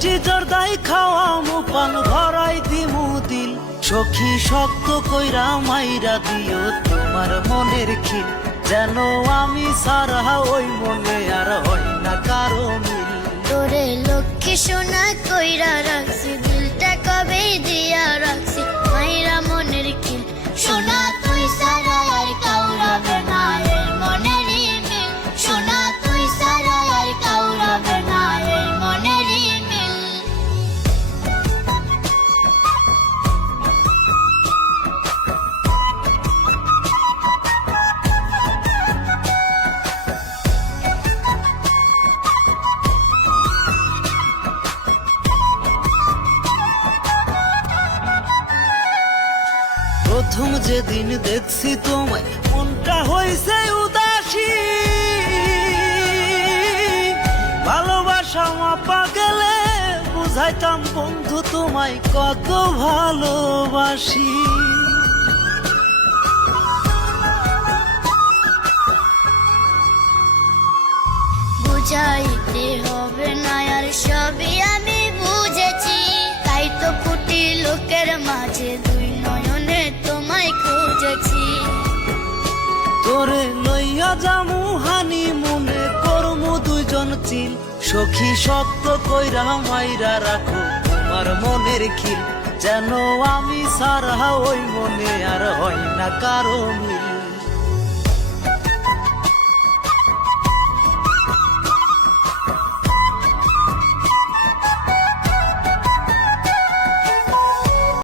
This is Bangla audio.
মিষ্টি জর্দাই খাওয়া মুপান ভরাই দিমু দিল সখী শক্ত কইরা মাইরা দিও তোমার মনের খিল যেন আমি সারা ওই মনে আর হয় না কারো মিল। তোরে লক্ষ্মী সোনা কইরা রাখছি দিলটা কবে দিয়া রাখছি মাইরা মনের খিল সোনা তুই সারা আর কাউরাবে না এর মনেরই মিল সোনা তুই সারা আর কাউরাবে না এর মনেরই মিল। প্রথম যেদিন দেখছি তোমায় মনটা হইছে উদাসী ভালোবাসা মাপা গেলে বুঝাইতাম বন্ধু তোমায় কত ভালোবাসি। বুঝাইতে হবে না আর সবই আমি বুঝেছি তাই তো কোটি লোকের মাঝে দুই নয়নে তোমায় খুঁজেছি। তোরে লইয়া যামু হানি মনে করমু দুইজন চিল সখী শক্ত কইরা মাইরা রাখো তোমার মনের খিল যেন আমি সারা ওই মনে আর হয় না কারো মিল।